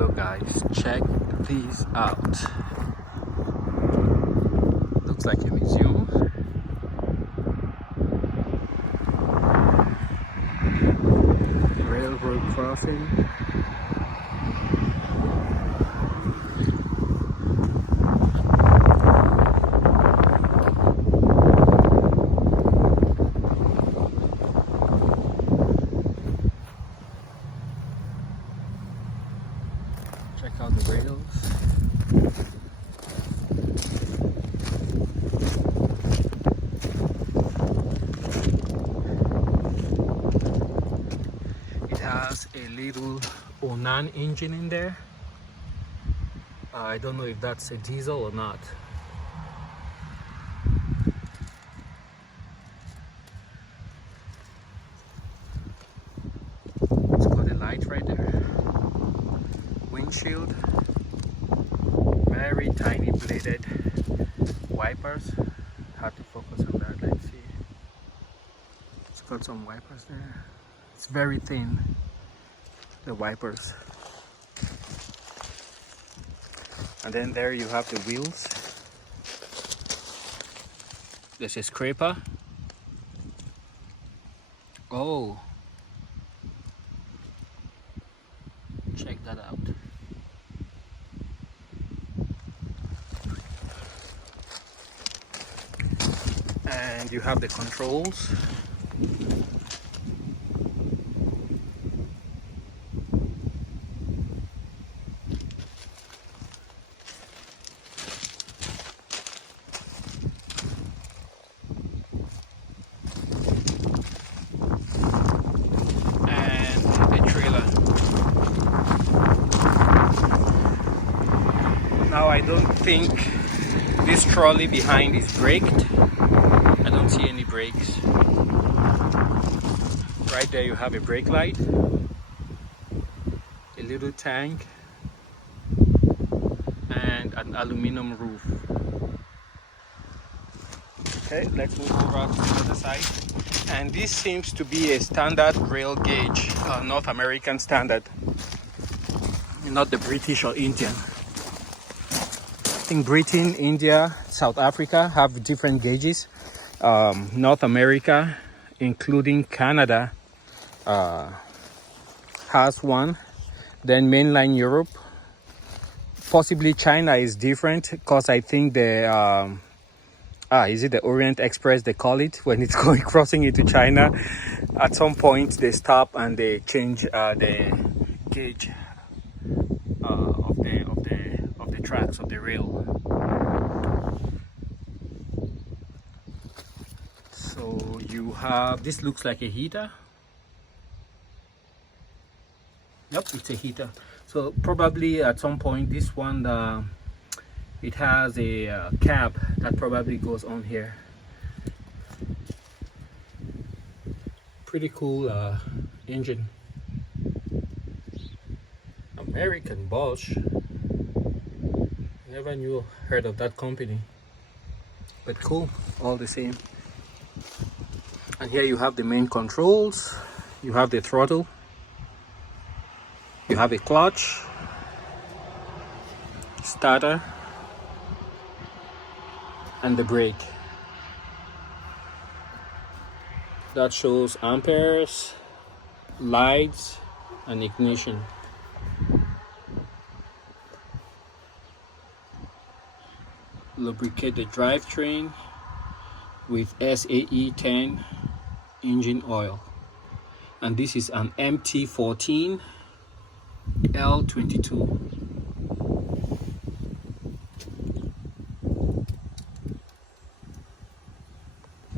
Hello guys, check these out. Looks like a museum. Railroad crossing. Check out the rails. It has a little ONAN engine in there. I don't know if that's a diesel or not. It's got a light right there. Windshield. Very tiny bladed wipers. Hard to focus on that. Let's see. It's got some wipers there. It's very thin, the wipers. And then there you have the wheels. There's a scraper. Oh, check that out. And you have the controls. And the trailer. Now I don't think this trolley behind is braked. I don't see any brakes. Right there you have a brake light, a little tank, and an aluminum roof. Okay, let's move over to the other side. And this seems to be a standard rail gauge, North American standard, not the British or Indian. I think Britain, India, South Africa have different gauges. North America, including Canada, has one. Then mainland Europe, possibly China is different, because I think the is it the Orient Express they call it when it's going crossing into China? At some point they stop and they change the gauge of the tracks of the rail. So you have, this looks like a heater. Yep, it's a heater. So probably at some point this one, it has a cab that probably goes on here. Pretty cool engine. American Bosch. Never heard of that company, but cool all the same. And here you have the main controls. You have the throttle. You have a clutch, starter, and the brake. That shows amperes, lights, and ignition. Lubricate the drivetrain with SAE10 engine oil. And this is an MT14 L22.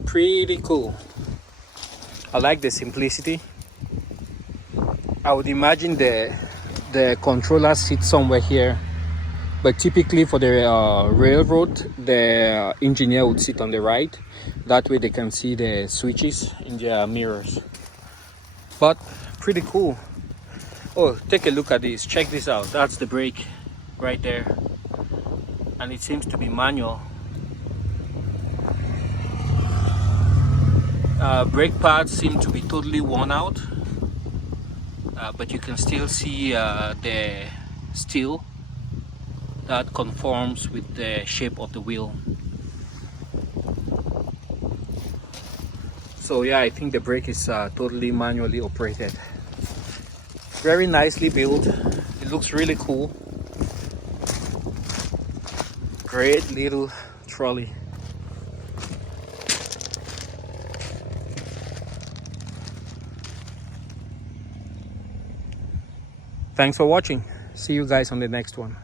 Pretty cool. I like the simplicity. I would imagine the controller sits somewhere here, but typically for the railroad, the engineer would sit on the right. That way they can see the switches in their mirrors. But pretty cool. Oh, take a look at this. Check this out. That's the brake right there. And it seems to be manual. Brake pads seem to be totally worn out. But you can still see the steel that conforms with the shape of the wheel. So yeah, I think the brake is totally manually operated. Very nicely built. It looks really cool. Great little trolley. Thanks for watching. See you guys on the next one.